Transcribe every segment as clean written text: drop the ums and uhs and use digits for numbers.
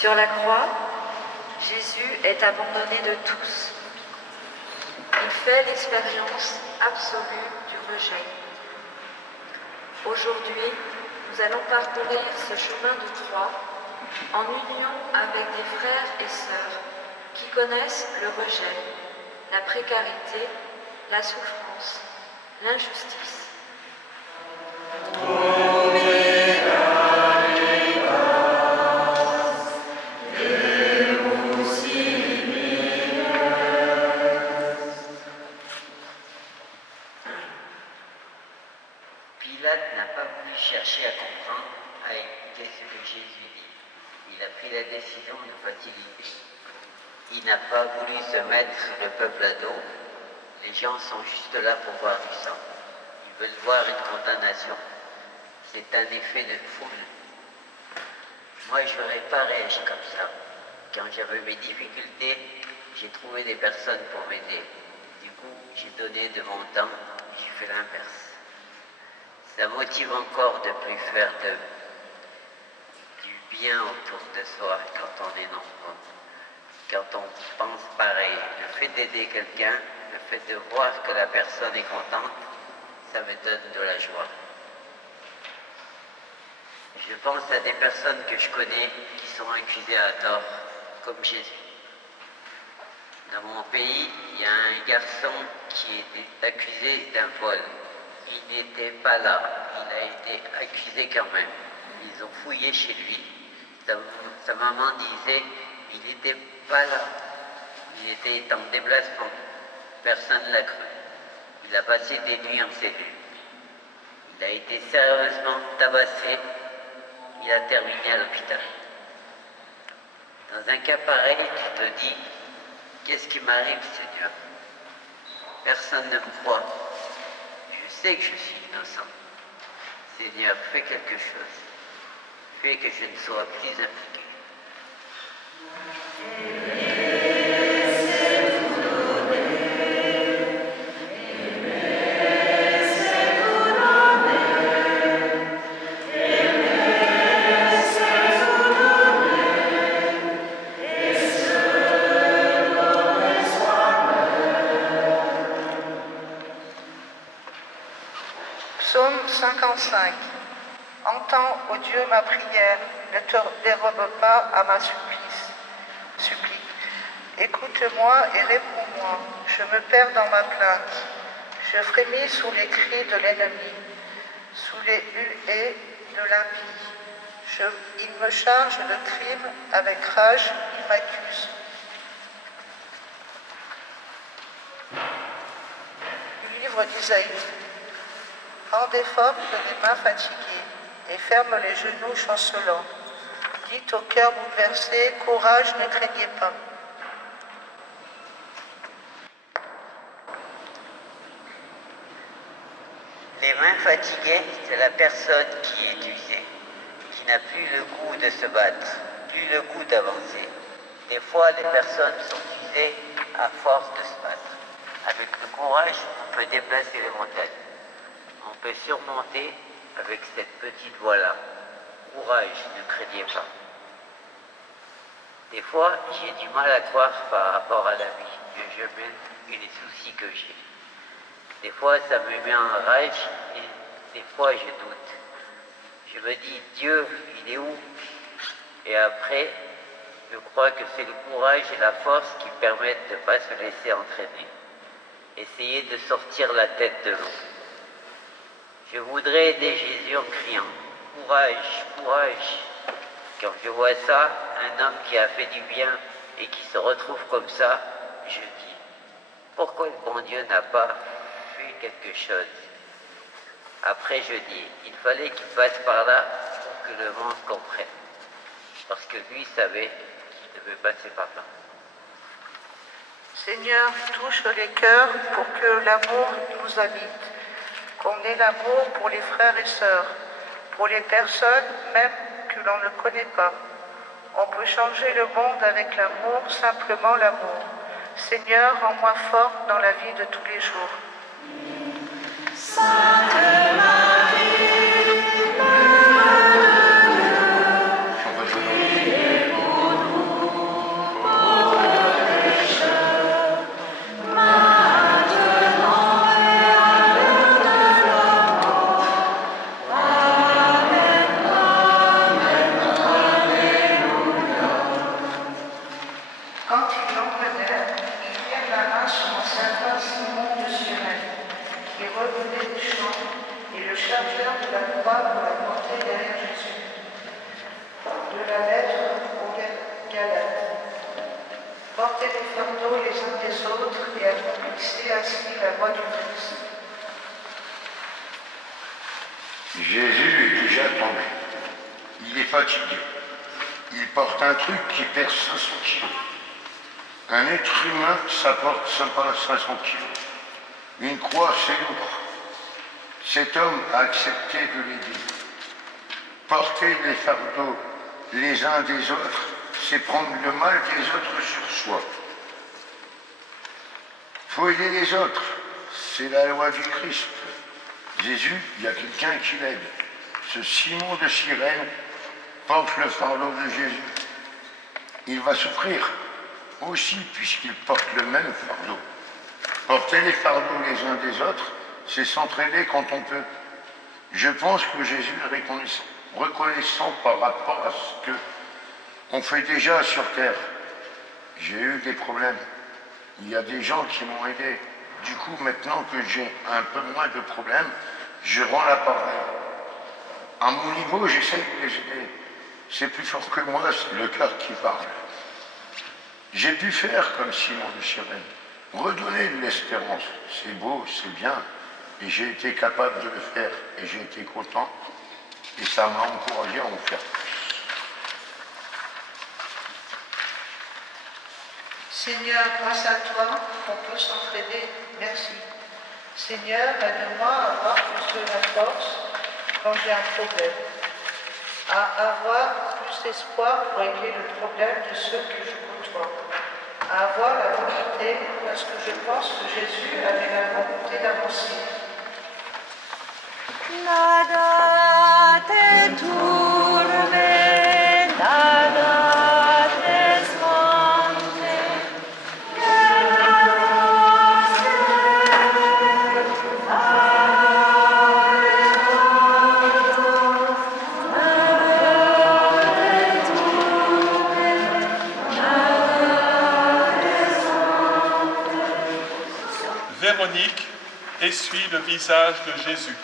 Sur la croix, Jésus est abandonné de tous. Il fait l'expérience absolue du rejet. Aujourd'hui, nous allons parcourir ce chemin de croix en union avec des frères et sœurs qui connaissent le rejet, la précarité, la souffrance, l'injustice. Pilate n'a pas voulu chercher à comprendre, à écouter ce que Jésus dit. Il a pris la décision de faciliter. Il n'a pas voulu se mettre le peuple à dos. Les gens sont juste là pour voir du sang. Ils veulent voir une condamnation. C'est un effet de foule. Moi, je n'aurais pas réagi comme ça. Quand j'avais mes difficultés, j'ai trouvé des personnes pour m'aider. Du coup, j'ai donné de mon temps, j'ai fait l'inverse. Ça motive encore de plus faire du bien autour de soi quand on est nombreux. Quand on pense pareil, le fait d'aider quelqu'un, le fait de voir que la personne est contente, ça me donne de la joie. Je pense à des personnes que je connais qui sont accusées à tort, comme Jésus. Dans mon pays, il y a un garçon qui était accusé d'un vol. Il n'était pas là, il a été accusé quand même. Ils ont fouillé chez lui. Sa maman disait, il n'était pas là. Il était en déplacement. Personne ne l'a cru. Il a passé des nuits en cellule. Il a été sérieusement tabassé. Il a terminé à l'hôpital. Dans un cas pareil, tu te dis, qu'est-ce qui m'arrive, Seigneur? Personne ne me croit. Je sais que je suis innocent. Seigneur, fais quelque chose. Fais que je ne sois plus impliqué. Psaume 55. Entends, ô Dieu, ma prière, ne te dérobe pas à ma supplique. Écoute-moi et réponds-moi, je me perds dans ma plainte. Je frémis sous les cris de l'ennemi, sous les huées de l'impie. Il me charge de crimes, avec rage, il m'accuse. Livre d'Isaïe. Rendez fortes les mains fatiguées et ferme les genoux chancelants. Dites au cœur bouleversé, courage, ne craignez pas. Les mains fatiguées, c'est la personne qui est usée, qui n'a plus le goût de se battre, plus le goût d'avancer. Des fois, les personnes sont usées à force de se battre. Avec le courage, on peut déplacer les montagnes. On peut surmonter avec cette petite voie-là. Courage, ne craignez pas. Des fois, j'ai du mal à croire par rapport à la vie que je mène et les soucis que j'ai. Des fois, ça me met en rage et des fois, je doute. Je me dis, Dieu, il est où? Et après, je crois que c'est le courage et la force qui permettent de ne pas se laisser entraîner. Essayer de sortir la tête de l'eau. Je voudrais aider Jésus en criant « Courage, courage !» Quand je vois ça, un homme qui a fait du bien et qui se retrouve comme ça, je dis « Pourquoi le bon Dieu n'a pas fait quelque chose ?» Après je dis « Il fallait qu'il passe par là pour que le monde comprenne. » Parce que lui savait qu'il devait passer par là. Seigneur, touche les cœurs pour que l'amour nous habite. Qu'on ait l'amour pour les frères et sœurs, pour les personnes même que l'on ne connaît pas. On peut changer le monde avec l'amour, simplement l'amour. Seigneur, rends-moi forte dans la vie de tous les jours. Sainte Marie, Mère de Dieu, priez pour déjà tombé. Il est fatigué. Il porte un truc qui pèse 500 kilos. Un être humain, ça porte 500 kilos. Une croix, c'est lourd. Cet homme a accepté de l'aider. Porter les fardeaux les uns des autres, c'est prendre le mal des autres sur soi. Faut aider les autres, c'est la loi du Christ. Jésus, il y a quelqu'un qui l'aide. Ce Simon de Cyrène porte le fardeau de Jésus. Il va souffrir aussi puisqu'il porte le même fardeau. Porter les fardeaux les uns des autres, c'est s'entraider quand on peut. Je pense que Jésus est reconnaissant par rapport à ce qu'on fait déjà sur terre. J'ai eu des problèmes. Il y a des gens qui m'ont aidé. Du coup, maintenant que j'ai un peu moins de problèmes, je rends l'appareil. À mon niveau, j'essaie de les aider. C'est plus fort que moi, c'est le cœur qui parle. J'ai pu faire comme Simon de Cyrène, redonner de l'espérance. C'est beau, c'est bien. Et j'ai été capable de le faire. Et j'ai été content. Et ça m'a encouragé à en faire plus. Seigneur, grâce à toi, on peut s'entraider. Merci. Seigneur, aide-moi à avoir plus de la force quand j'ai un problème, à avoir plus d'espoir pour régler le problème de ceux que je côtoie, à avoir la volonté parce que je pense que Jésus avait la volonté d'avancer. Nada te turbe, nada te espante, que Véronique essuie le visage de Jésus.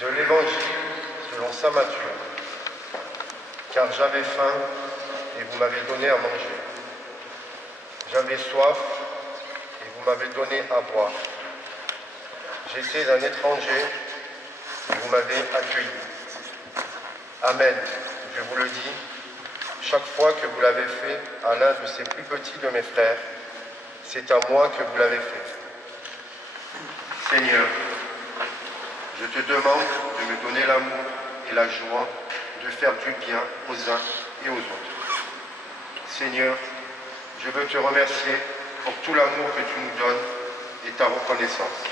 De l'Évangile selon saint Matthieu. Car j'avais faim et vous m'avez donné à manger. J'avais soif et vous m'avez donné à boire. J'étais un étranger et vous m'avez accueilli. Amen, je vous le dis, chaque fois que vous l'avez fait à l'un de ces plus petits de mes frères, c'est à moi que vous l'avez fait. Seigneur, je te demande de me donner l'amour et la joie de faire du bien aux uns et aux autres. Seigneur, je veux te remercier pour tout l'amour que tu nous donnes et ta reconnaissance.